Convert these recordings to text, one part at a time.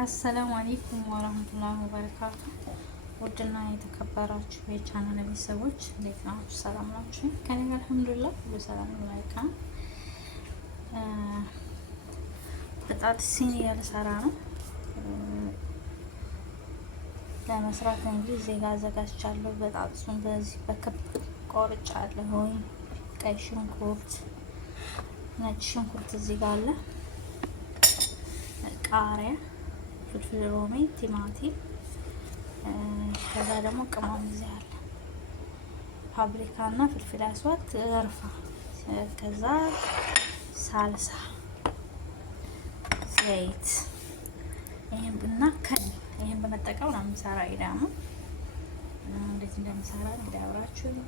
አሰላሙ አለይኩም ወራህመቱላሂ ወበረካቱ። ውድና የተከበራችሁ የቻናል ቤተሰቦች እንዴት ናችሁ? ሰላም ናችሁ? ከኔ ጋር አልሐምዱሊላህ ሁሉ ሰላም ነው። በጣጥሲን እያልሰራ ነው። ለመስራት እንግዲህ እዚህ ጋር አዘጋጅቻለሁ። በጣጥሱን በዚህ በክብ ቆርጫለሁ። ቀይ ሽንኩርት፣ ነጭ ሽንኩርት እዚህ ጋር አለ፣ ቃሪያ፣ ፍልፍል ሮሜ፣ ቲማቲም፣ ከዛ ደግሞ ቅመም እዚህ አለ፣ ፓፕሪካ እና ፍልፍል አስዋት፣ ገርፋ፣ ከዛ ሳልሳ፣ ዘይት፣ ይሄን እና ይሄን በመጠቀም ነው የምሰራው። ይዳሙ እንዴት እንደምሰራ እንግዲህ አብራችሁን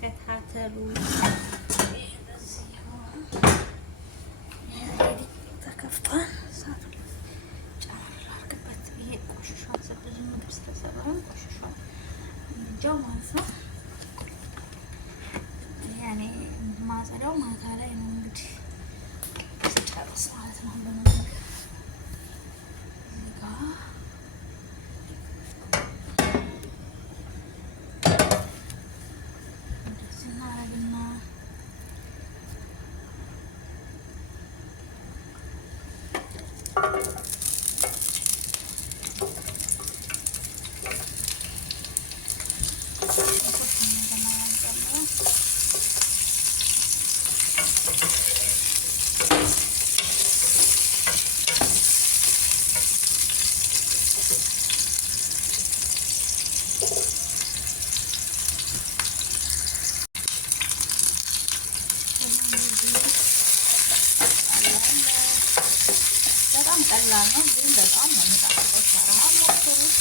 ተከታተሉ። ተከፍቷል። ጃው ማለት ነው። ያኔ ማጸዳው ማታ ላይ ነው እንግዲህ ስጨርስ ማለት ነው። በመንገድ እዚህ ጋር እንደዚህ እናደርግና በጣም ቀላል ነው፣ ግን በጣም ነው የሚጣፍጠው። ሰራ ሞክሩት።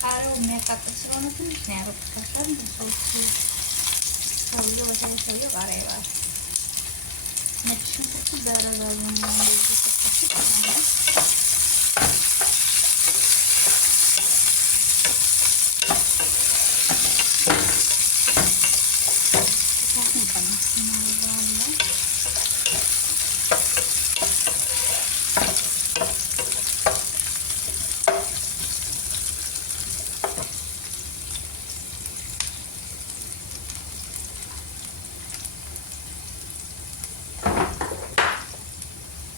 ቃሪያው የሚያቃጥል ስለሆነ ትንሽ ነው ያደረኩት። ሰውዬው በተለይ ሰውዬው ቃሪያ ይባላል። ነጭ ሽንኩርቱ በረዛዙ ነው እንደዚህ ተከፍቶ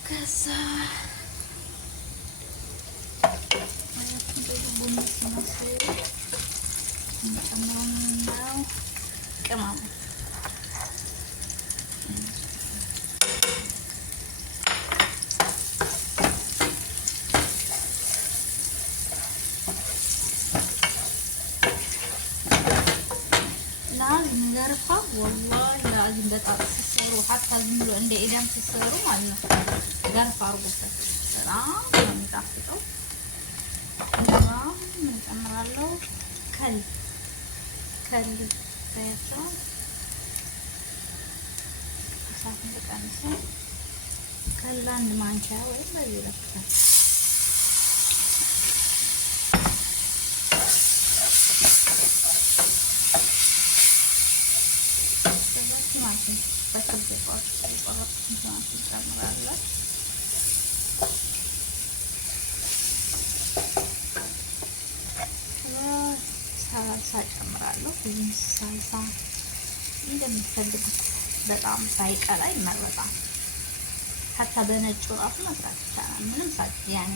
ከዛ ቡኒ ሲመስል እንጨምረው ቅመሙ ላዝም ገርፋ ወላሂ ላዝም በጣም ሲሰሩ ሀታ ዝም ብሎ እንደ ኢዳም ሲሰሩ ማለት ነው። ገርፋ አድርጉበት፣ በጣም ነው የሚጣፍጠው። ምን ጨምራለሁ? ከል ታያቸው። እሳቱን ተቀንሰን ከል አንድ ማንኪያ ወይም በዚህ ለክተን ሳልሳ ጨምራለሁ። ይህን ሳልሳ እንደምትፈልጉት በጣም ሳይቀላ ይመረጣል። ሀታ በነጩ ራሱ መስራት ይቻላል። ምንም ያኔ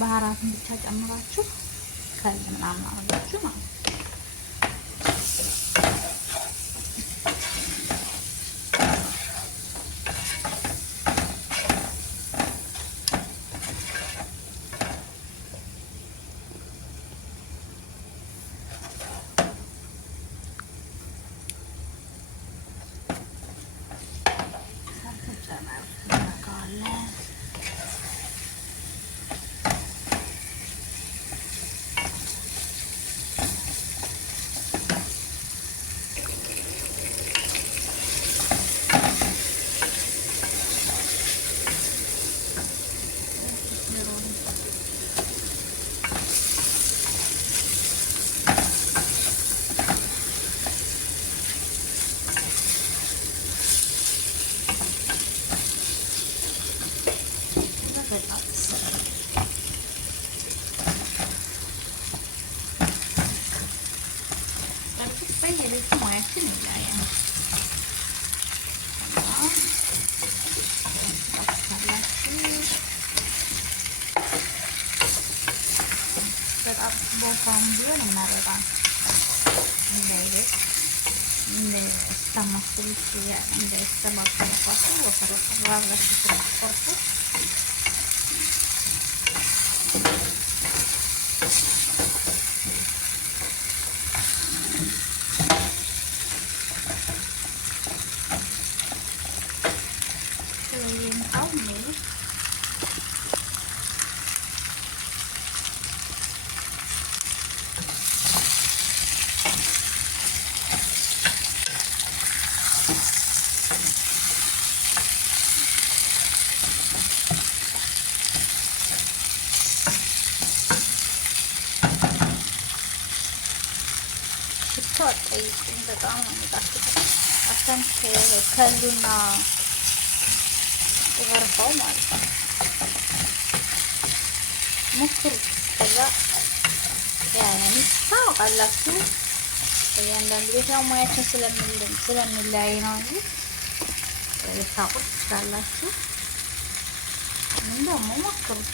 ባህራትን ብቻ ጨምራችሁ ከል ምናምን አድርጋችሁ ማለት ነው። ሙያችን ይለያያል። በጣም ቦታውን ቢሆን እናደርጋለን እንዳይደርስ እንዳይስተማስሉት እንዳይስተማከለባቸው ወፈር ወፈር አድርጋችሁ ቆርጡ። አትጠይቁኝ፣ በጣም ነው የሚጣፍጠው። አሰን ከሉና ወርፋው ማለት ነው። ሞክሩት። ከዛ ያኔ ታውቃላችሁ፣ እያንዳንዱ ቤት ያው ሙያችን ስለሚለያይ ነው እንጂ ልታውቁት ትችላላችሁ። ምን ደግሞ ሞክሩት።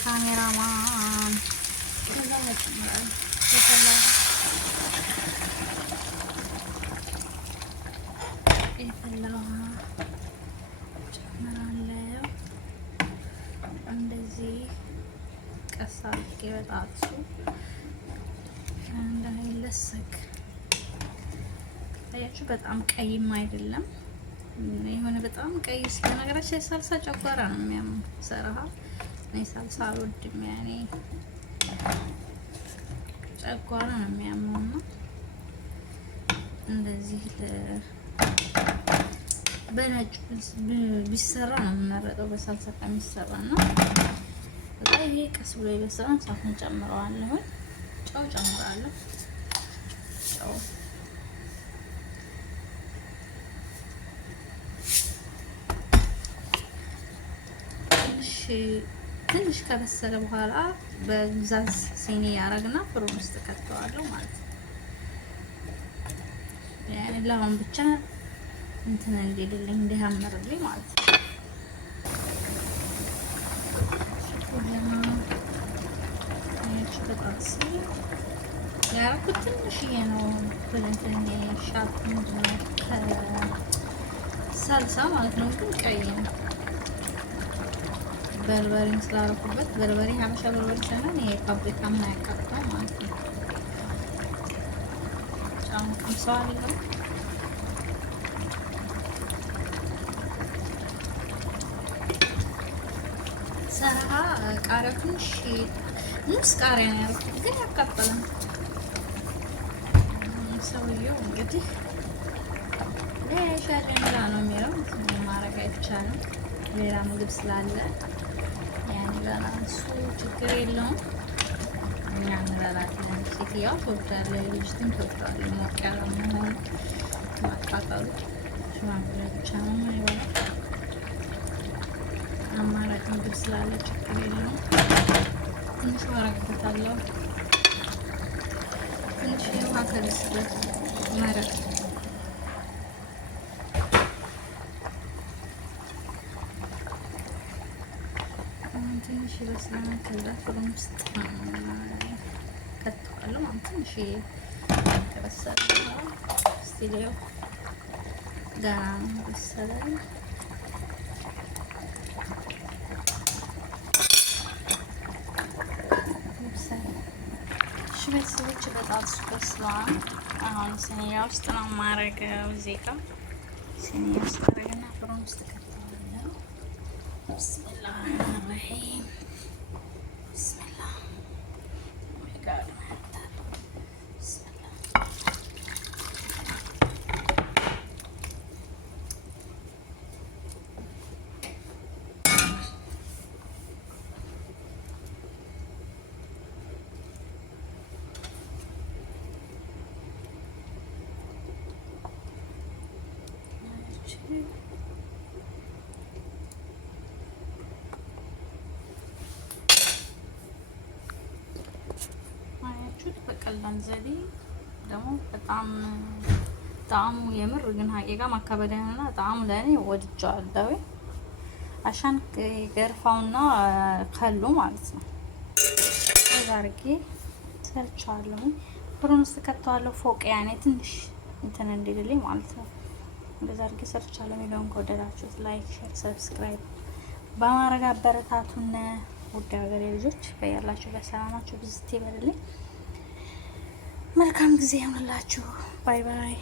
ካሜራማን ከዛ መጨመራል የፈላ ጨምራለሁ። እንደዚህ ቀስ አድርጌ በጣጥሱ እንዳይለሰግ ታያችሁ። በጣም ቀይም አይደለም የሆነ በጣም ቀይ ስለነገራችን ሳልሳ ጨጓራ ነው የሚያመው። ሰራሃ እኔ ሳልሳ አልወድም ያኔ ጨጓራ ነው የሚያመው እና እንደዚህ በነጭ ቢሰራ ነው የምናረጠው። በሳልሳ ከሚሰራ ነው። በቃ ይሄ ቀስ ብሎ ይበስላል። ሳቱን ጨምረዋለሁ። ጨው ጨምራለሁ። ጨው ትንሽ ከበሰለ በኋላ በግዛዝ ሲኒ ያረግና ፍሩን ውስጥ ከተዋለሁ ማለት ነው። ያኔ ለአሁን ብቻ እንትን እንዲልልኝ እንዲያምርልኝ ማለት ነው። ያረኩት ትንሽዬ ነው። እንትን ሻፕ ምንድነው ከሳልሳ ማለት ነው። ግን ቀይ ነው። በርበሬም ስላደረኩበት በርበሬ ሀበሻ በርበሬ ሳይሆን ይሄ ፋብሪካ ምን ያቃጥለው ማለት ነው። ጫሙ ቀምሰው አለው። ሰራ ቃሪያ ትንሽ ሙስ ቃሪያ ነው ያደረኩት፣ ግን ያቃጥላል። ሰውየው እንግዲህ ለሻለንላ ነው የሚለው ማረግ አይቻልም። ሌላ ምግብ ስላለ ያን ለራሱ ችግር የለውም። እኛ እንበላለን። ሴትዮዋ ትወዳለች፣ ልጅቱም ትወዳለች። ሞቅ ያለ መሆኑ ማቃጠሉ ሽማግሌ ብቻ ነው የማይበላው። አማራጭ ምግብ ስላለ ችግር የለውም። ትንሽ አረግበታለሁ። ትንሽ ውሃ ከልስበት መረቅ ትንሽ ይበስላል። ከዛ ፍሩን ውስጥ ከተዋለሁ ማለት ትንሽ ከበሰለ ስቲሊዮ ገና በሰለ። ቤተሰቦች በጣም በስለዋል። አሁን ሲኒያ ውስጥ ነው የማደርገው። እዚህ ጋር ሲኒያ ውስጥ አደርግና ፍሩን ውስጥ ከተዋለሁ። ብስሚላህ ረሂም ብስሚላህ አያችሁት? በቀላል ዘዴ ደግሞ በጣም ጣዕሙ የምር ግን ሀቂቃ ማካበዳያና ጣዕሙ ለእኔ ወድጃለሁ። አሻን ገርፋውና ከሉ ማለት ነው። ከዛ አድርጌ ሰርቻለሁ። ፍሩን ውስጥ ከተዋለሁ ፎቅ ያኔ ትንሽ እንትን እንዲልልኝ ማለት ነው። እንደዛ አድርጌ ሰርቻለሁ። ቪዲዮውን ከወደዳችሁት ላይክ፣ ሼር፣ ሰብስክራይብ በማድረግ አበረታቱን። ውድ ሀገሬ ልጆች በያላችሁ በሰላማችሁ ብዝት ይበልልኝ። መልካም ጊዜ ይሁንላችሁ። ባይ ባይ።